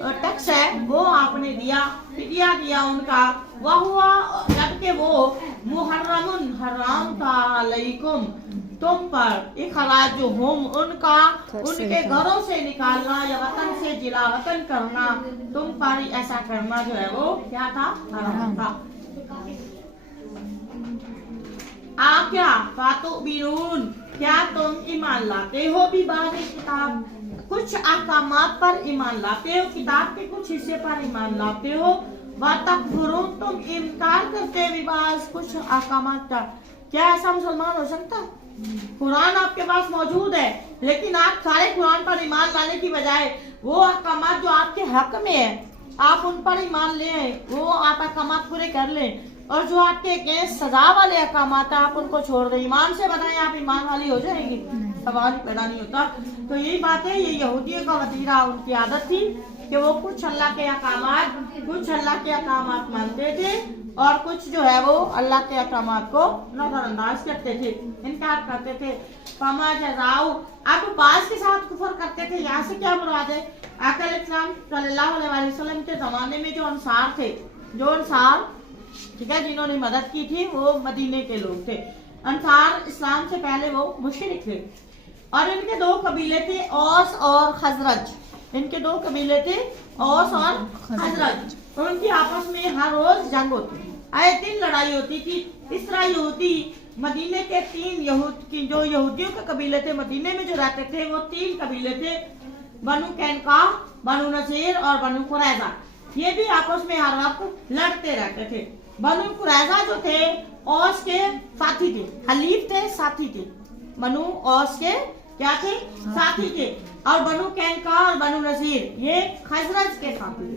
Tax है वो आपने दिया, फिदिया दिया उनका, वह हुआ जबकि वो मुहर्रमुन हराम था अलैकुम तुम पर, इखराज जो हम उनका उनके घरों से निकालना या वतन से जिला वतन करना, तुम पर ऐसा करना जो है वो क्या था, हराम था। आप क्या फातो बिरून, क्या तुम ईमान लाते हो भी बाज़ किताब, कुछ अहकामात पर ईमान लाते हो, किताब के कुछ हिस्से पर ईमान लाते हो, वातकफुरून तुम इनकार करते हो विबाज कुछ अहकामात का। क्या ऐसा मुसलमान हो सकता? कुरान आपके पास मौजूद है, लेकिन आप सारे कुरान पर ईमान लाने की बजाय वो अहकामात जो आपके हक में है आप उन पर ईमान लें, वो आप अहकामात पूरे कर लें, और जो आपके अगेंस्ट सजा वाले अहकामात आप उनको छोड़ दें। ईमान से बताएं आप ईमान वाली हो जाएंगे, सवाल पैदा नहीं होता। तो यही बात है, ये यहूदियों का वतीरा, उनकी आदत थी कि वो कुछ अल्लाह के अहकामात मानते थे और कुछ जो है वो अल्लाह के अहकामात को नजरअंदाज करते थे, इनकार करते थे। फमा जज़ाउ, अब बाज के साथ कुफर करते थे, यहाँ से क्या मुराद है? आका इस्लाम सल्लल्लाहु अलैहि वसल्लम के जमाने में जो अंसार थे, ठीक है, जिन्होंने मदद की थी वो मदीने के लोग थे। अंसार इस्लाम से पहले वो मुशरिक थे और इनके दो कबीले थे, औस और खजरज। इनके दो कबीले थे, औस और खजरज। उनकी आपस में हर रोज जंग होती थी, आए दिन लड़ाई होती थी। इस तरह यहूदी मदीने के जो यहूदियों के कबीले थे मदीने में जो रहते थे वो 3 कबीले थे, बनु कैनका, बनु नज़ीर और बनु कुरैजा। ये भी आपस में हर वक्त लड़ते रहते थे। बनु कुरैजा जो थे औस के साथी थे, हलीफ थे, साथी थे। बनु औस के क्या थे? साथी थे। और बनु कैनका और बनु नज़ीर ये खजरज के साथी थे।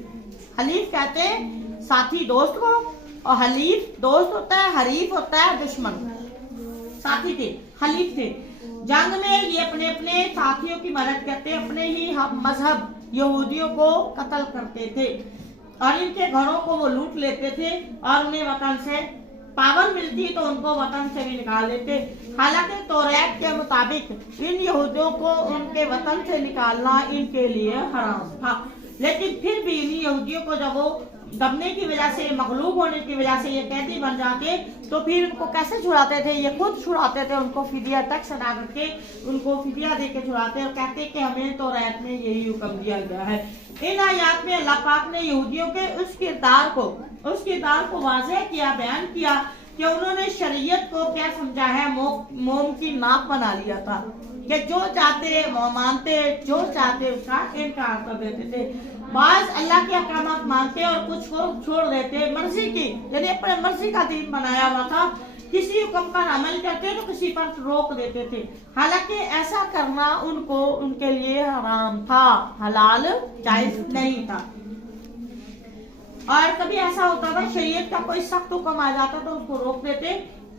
हलीफ कहते हैं साथी दोस्त को, और हलीफ दोस्त होता है, हरीफ होता है दुश्मन। साथी थे, हलीफ थे। जंग में ये अपने अपने साथियों की मदद करते, अपने ही मजहब यहूदियों को कत्ल करते थे और इनके घरों को वो लूट लेते थे और उन्हें वतन से पावर मिलती तो उनको वतन से भी निकाल देते। हालांकि तौरात के मुताबिक इन यहूदियों को उनके वतन से निकालना इनके लिए हराम था, लेकिन फिर भी इन यहूदियों को जब वो दबने की वजह से, मगलूब होने की वजह से ये कैदी बन जाते तो फिर उनको कैसे छुड़ाते थे? ये खुद छुड़ाते थे, उनको फिदिया टैक्स अदा करके उनको फिदिया दे के छुड़ाते और कहते कि हमें तो रैत में यही हुक्म दिया गया है। इन आयात में अल्लाह पाक ने यहूदियों के उस किरदार को वाज़ेह किया, बयान किया कि उन्होंने शरीयत को क्या समझा है, मोम की नाक बना लिया था कि जो चाहते वो मानते, जो चाहते उसका इनकार कर देते थे। बाज अल्लाह के अहकामात मानते और कुछ को छोड़ देते, मर्जी की, यानी अपने मर्जी का दीन बनाया हुआ था। किसी हुक्म पर अमल करते तो किसी पर रोक देते थे। हालांकि ऐसा करना उनके लिए हराम था, हलाल जायज नहीं था। और कभी ऐसा होता था शरीयत का कोई सख्त हुक्म आ जाता तो उसको रोक देते,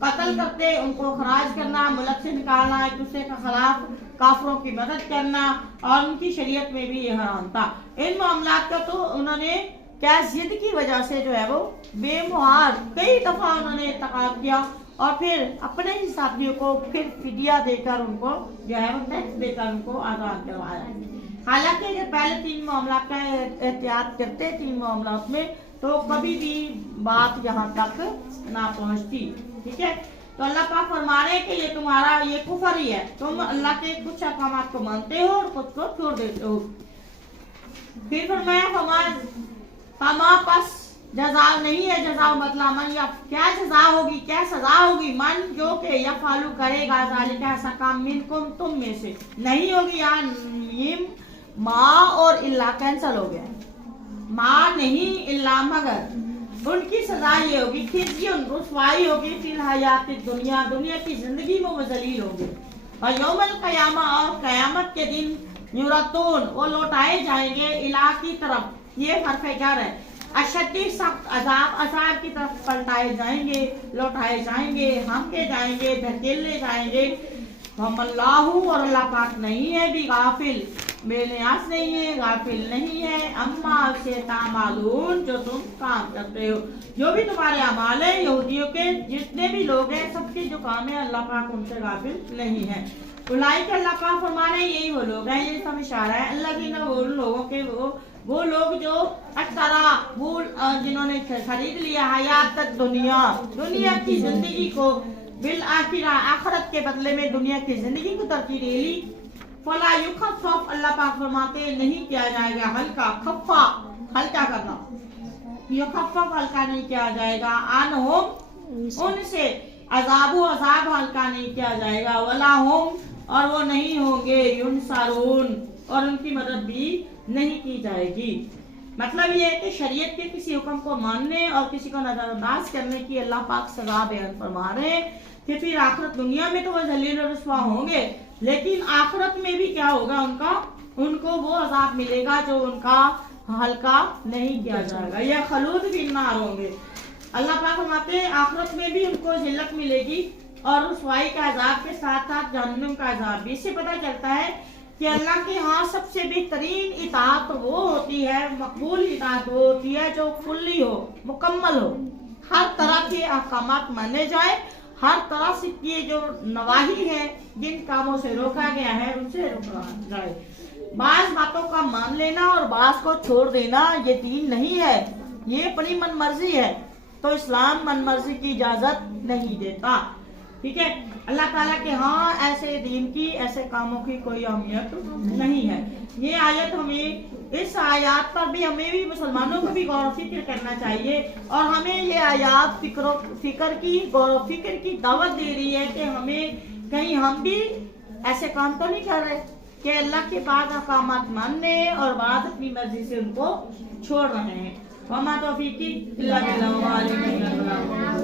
कत्ल करते, उनको खराज करना, मुल्क से निकालना, एक दूसरे के खिलाफ काफरों की मदद करना, और उनकी शरीयत में भी ये हराम था। इन मामलात का तो उन्होंने क्या जिद की वजह से जो है वो बेमुहार कई दफा उन्होंने इत्तकाब किया और फिर अपने ही साथियों को फिर फिदिया देकर उनको जो है वो टैक्स देकर उनको आजाद करवाया। हालांकि ये पहले 3 मामलात का एहतियात करते, 3 मामलात में तो कभी भी बात यहाँ तक ना पहुँचती। ठीक है, तो अल्लाह पाक फरमा रहे हैं कि ये तुम्हारा ये कुफर ही है, तुम अल्लाह के कुछ अहकामात को मानते हो और कुछ को छोड़ देते हो। फिर फरमाया फमा पस जजा नहीं है, जजा मतलब मन, या क्या जजा होगी, क्या सजा होगी, मन जो के या फालू करेगा जालिका ऐसा काम मिनकुम तुम में से, नहीं होगी। यहाँ मीम माँ और इल्ला कैंसल हो गया, माँ नहीं इल्ला मगर, उनकी सजा ये होगी खिज़्युन रुसवाई होगी फिल हयात दुनिया की जिंदगी में वो जलील होंगे, और यौमल क़यामा और क़यामत के दिन युरतून वो लौटाए जाएंगे इला की तरफ, ये हरफ़े जार है, अशद्दी सख्त अज़ाब की तरफ पलटाए जाएंगे, लौटाए जाएंगे, हमके जाएंगे, धकेले जाएंगे। वमल्लाहु और अल्लाह पाक नहीं है भी गाफिल, बेनियाज नहीं है, गाफिल नहीं है, अम्मा से तामालून जो तुम काम करते हो, जो भी तुम्हारे अमाल है, यहूदियों के जितने भी लोग हैं सबके जो काम है अल्लाह पाक उनसे गाफिल नहीं है। उलाई के अल्लाह पाक फरमा रहे यही वो लोग हैं, ये सब इशारा है अल्लाह की ना वो लोगों के वो वो लोग जो अक्सरा भूल जिन्होंने खरीद लिया हयात दुनिया की जिंदगी को बिल आखिरा आखिरत के बदले में दुनिया की जिंदगी को तरजीह दे ली। फला युखफ़फ़ अल्लाह पाक फरमाते नहीं किया जाएगा हल्का, खफ़्फ़ा हल्का करना, युखफ़फ़ हल्का नहीं किया जाएगा, अनहुम उनसे अज़ाब हल्का नहीं किया जाएगा, वला हुम और वो नहीं होंगे युनसरून और उनकी मदद भी नहीं की जाएगी। मतलब ये है कि शरीयत के किसी हुक्म को मानने और किसी को नजरअंदाज करने की अल्लाह पाक सजा बयान फरमा रहे हैं कि फिर आखिरत दुनिया में तो वो जलील और रुस्वा होंगे, लेकिन आखिरत में भी क्या होगा उनको वो अजाब मिलेगा जो उनका हल्का नहीं किया जाएगा, या खलूद बिन नार होंगे। अल्लाह पाक फरमाते हैं आखिरत में भी उनको जिल्लत मिलेगी और रुसवाई का अजाब के साथ साथ जहन्नुम का अजाब भी। इससे पता चलता है कि अल्लाह के यहाँ सबसे बेहतरीन इताअत वो होती है, मकबूल इताअत वो होती है जो खुली हो, मुकम्मल हो, हर तरह के अहकामात माने जाए, हर तरह से ये जो नवाही है जिन कामों से रोका गया है उनसे रोका जाए। बाज बातों का मान लेना और बाज को छोड़ देना ये दीन नहीं है, ये अपनी मन मर्जी है, तो इस्लाम मन मर्जी की इजाजत नहीं देता। ठीक है, अल्लाह ताला के हाँ ऐसे दीन की, ऐसे कामों की कोई अहमियत नहीं है। ये आयत हमें, इस आयत पर भी हमें भी मुसलमानों को भी गौर फिक्र करना चाहिए और हमें ये आयत फिक्र की गौर फिक्र की दावत दे रही है कि हमें कहीं हम भी ऐसे काम तो नहीं कर रहे कि अल्लाह के बाद अहकामात मानने और बाद अपनी मर्जी से उनको छोड़ रहे हैं। वमा तौफीकी इल्ला बिल्लाह।